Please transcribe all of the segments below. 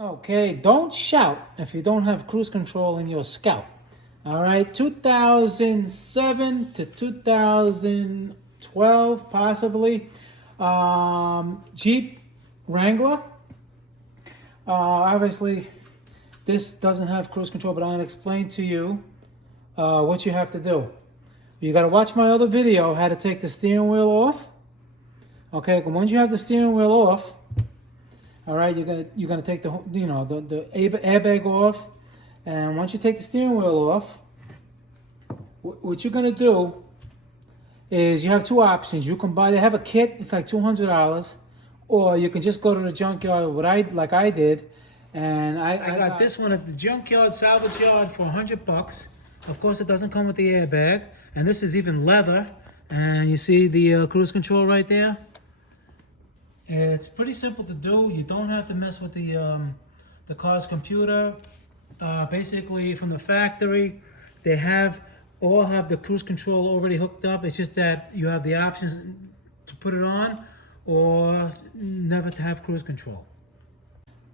Okay, don't shout if you don't have cruise control in your Scout. All right, 2007 to 2012, possibly. Jeep Wrangler. Obviously, this doesn't have cruise control, but I'm going to explain to you what you have to do. You got to watch my other video, how to take the steering wheel off. Okay, once you have the steering wheel off, all right, you're gonna take the airbag off, and once you take the steering wheel off, what you're gonna do is you have two options. You can buy, they have a kit, it's like $200, or you can just go to the junkyard, like I did, and I got this one at the junkyard salvage yard for $100. Of course, it doesn't come with the airbag, and this is even leather, and you see the cruise control right there. It's pretty simple to do. You don't have to mess with the car's computer. Basically, from the factory, they all have the cruise control already hooked up. It's just that you have the options to put it on or never to have cruise control.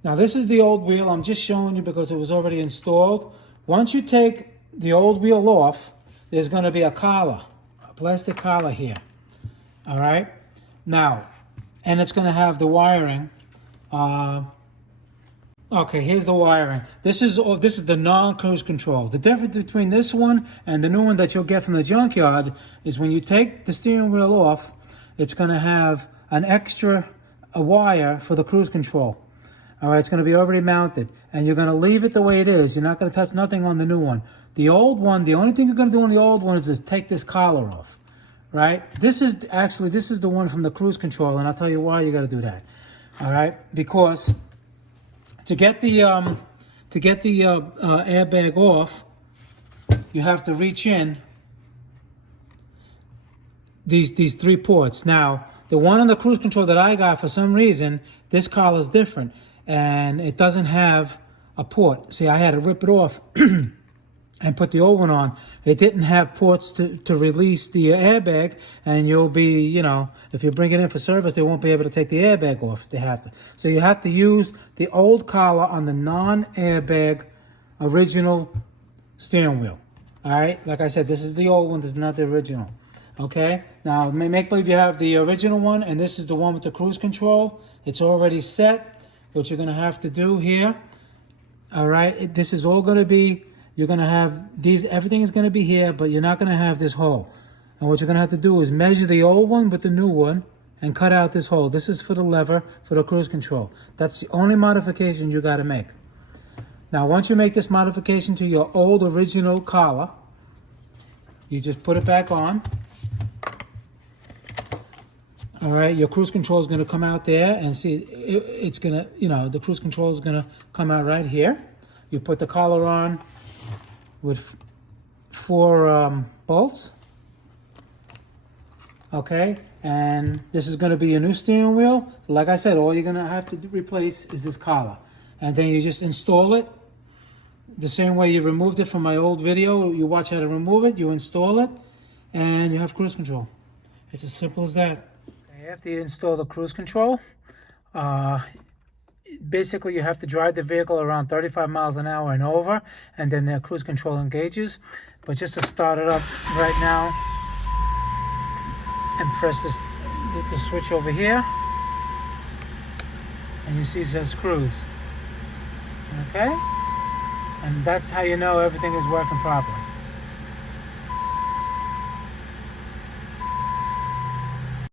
Now, this is the old wheel. I'm just showing you because it was already installed. Once you take the old wheel off, there's going to be a collar, a plastic collar here. All right? Now, and it's going to have the wiring. Okay, here's the wiring. This is the non-cruise control. The difference between this one and the new one that you'll get from the junkyard is when you take the steering wheel off, it's going to have an extra wire for the cruise control. All right, it's going to be already mounted, and you're going to leave it the way it is. You're not going to touch nothing on the new one. The old one, the only thing you're going to do on the old one is just take this collar off. Right? This is the one from the cruise control, and I'll tell you why you got to do that. All right? Because to get the airbag off, you have to reach in these three ports. Now, the one on the cruise control that I got, for some reason, this collar is different, and it doesn't have a port. See, I had to rip it off and put the old one on. It didn't have ports to release the airbag, and you'll be, if you bring it in for service, they won't be able to take the airbag off. They have to. So you have to use the old collar on the non-airbag original steering wheel. All right? Like I said, this is the old one. This is not the original. Okay? Now, make believe you have the original one, and this is the one with the cruise control. It's already set. What you're going to have to do here, all right, this is all going to be, you're going to have these, everything is going to be here, but you're not going to have this hole. And what you're going to have to do is measure the old one with the new one and cut out this hole. This is for the lever, for the cruise control. That's the only modification you got to make. Now, once you make this modification to your old original collar, you just put it back on. All right, your cruise control is going to come out there, and see, it's going to, the cruise control is going to come out right here. You put the collar on with 4 bolts. Okay, and this is going to be a new steering wheel. Like I said, all you're going to have to replace is this collar, and then you just install it the same way you removed it from my old video. You watch how to remove it, you install it, and you have cruise control. It's as simple as that. After you install the cruise control, basically you have to drive the vehicle around 35 miles an hour and over, and then the cruise control engages. But just to start it up right now, and press the switch over here, and you see it says cruise. Okay? And that's how you know everything is working properly.